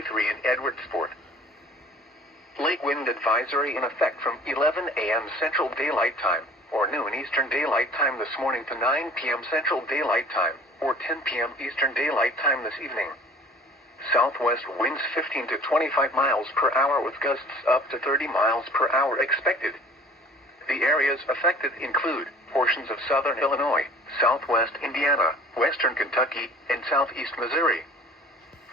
WWG83 in Edwardsport. Lake wind advisory in effect from 11 a.m. Central Daylight Time, or noon Eastern Daylight Time this morning to 9 p.m. Central Daylight Time, or 10 p.m. Eastern Daylight Time this evening. Southwest winds 15 to 25 miles per hour with gusts up to 30 miles per hour expected. The areas affected include portions of southern Illinois, southwest Indiana, western Kentucky, and southeast Missouri.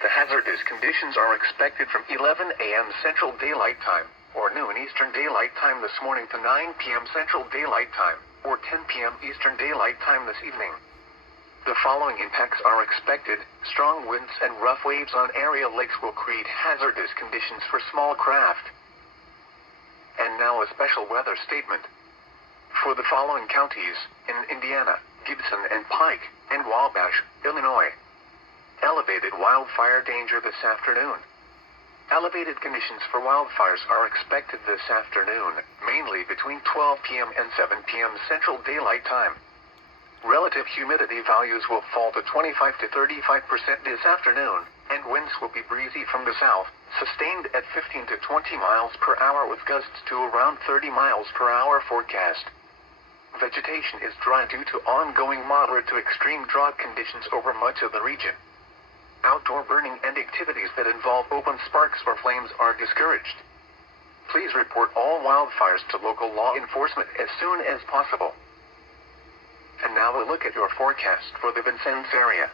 The hazardous conditions are expected from 11 a.m. Central Daylight Time, or noon Eastern Daylight Time this morning to 9 p.m. Central Daylight Time, or 10 p.m. Eastern Daylight Time this evening. The following impacts are expected. Strong winds and rough waves on area lakes will create hazardous conditions for small craft. And now a special weather statement. For the following counties, in Indiana, Gibson and Pike, and Wabash, Illinois. Elevated wildfire danger this afternoon. Elevated conditions for wildfires are expected this afternoon, mainly between 12 p.m. and 7 p.m. Central Daylight Time. Relative humidity values will fall to 25 to 35% this afternoon, and winds will be breezy from the south, sustained at 15 to 20 miles per hour with gusts to around 30 miles per hour forecast. Vegetation is dry due to ongoing moderate to extreme drought conditions over much of the region. Outdoor burning and activities that involve open sparks or flames are discouraged. Please report all wildfires to local law enforcement as soon as possible. And now a look at your forecast for the Vincennes area.